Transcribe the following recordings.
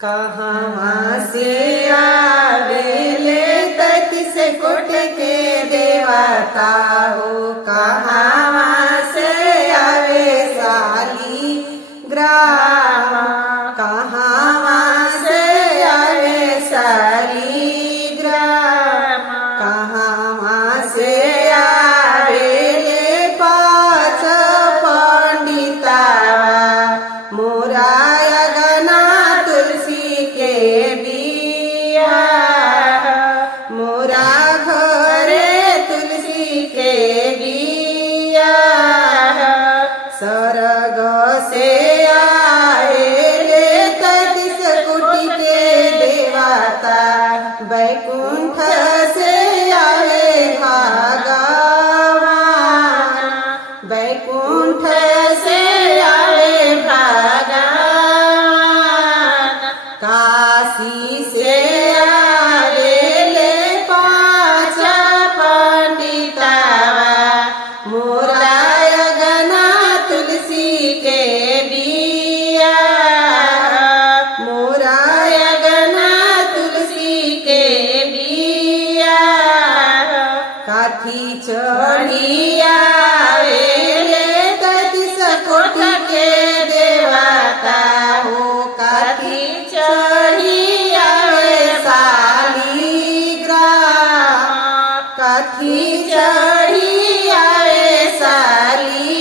कहाँ से आवेले 33 कोट के देवता हो, कहाँ से आवे साली ग्राम, कहाँ से आवे साली ग्राम, कहाँ से आवेले 5 पंडिता मोरा अगना तुलसी के बिया, मोरा घरे तुलसी के बिया, सरग से आएले 33 कोटि के देवता, बैकुंठ से आए भगवान, बैकुंठ से आए भगवान, काशी से आवेले 5 पंडिता मोरा अगना तुलसी के बिया, मोरा अगना तुलसी के बिया, काठी चढ़ी आवेले 33 कोटि के देवता हो, काठी चढ़ी आवे साली ग्राम, काठी चढ़ी आवे साली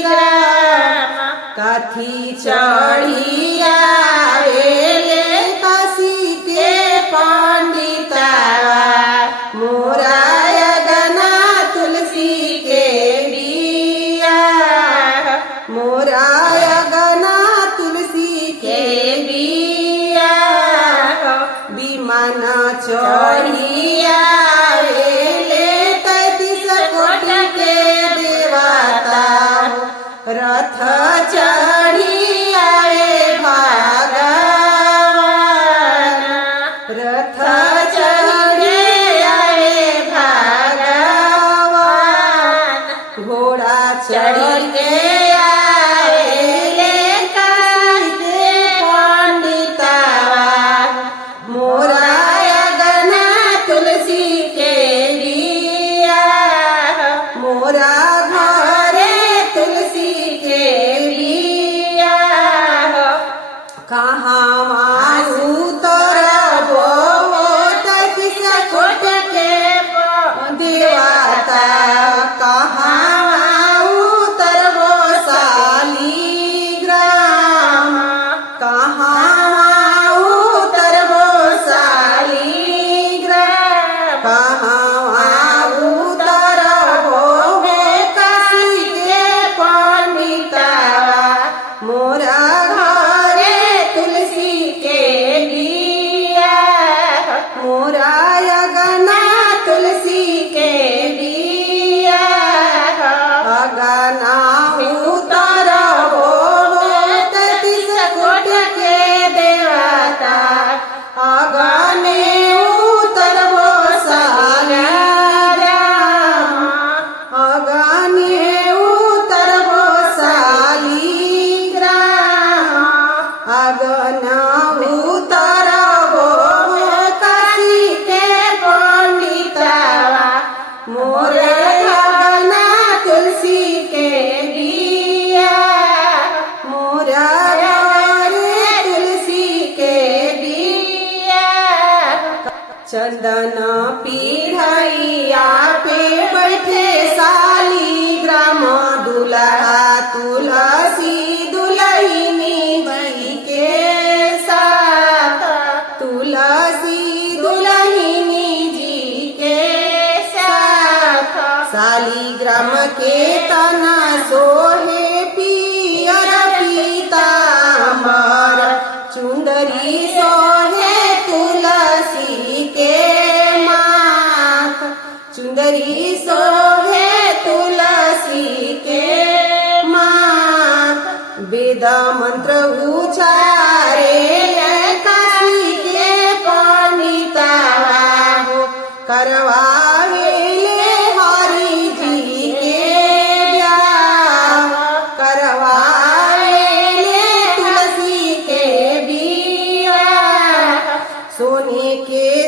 ग्राम, काठी चढ़ी आवेले काशी के पंडिता मोरा अगना तुलसी के बिया, मोरा अगना तुलसी के बिया, विमान चढ़ी आवेले 33 कोटि के देवता, रथ चढ़ी आए भगवान, रथ चढ़ी आए भगवान, घोड़ा चढ़ के आएले काशी के पंडिता मोरा अगना तुलसी के बिया, मोरा घरे तुलसी के बिया, कहाँ उतरबो 33 कोट के देवता, कहाँ उतरबो साली ग्राम, कहाँ उतरबो साली ग्राम, कहाँ उतरबो काशी के पंडिता मोरा घरे तुलसी के बिया, मोरा अगना तुलसी के बिया, अगना उतरबो 33 कोटि के देवता, अगने उतरबो साली ग्राम, अगने उतरबो साली ग्राम, अगना उतरबो काशी के पंडिता मोरे अगना तुलसी के बिया, मोरा घरे तुलसी के बिया, चंदन पीढ़ैया पे बैठे साली ग्राम, दुल्हा तुलसी दुल्हनी बही के साथ, तुलसी दुल्हनी जी के साथ, साली ग्राम के तना सोहे पियर पीतांबर, चुंदरी सोहे तुलसी के माथ, चुंदरी सोहे तुलसी के माथ, वेद मंत्र उचारे काशी के पंडिता हो, करवावेले हरि जी के ब्याह, करवावेले तुलसी के बिया, के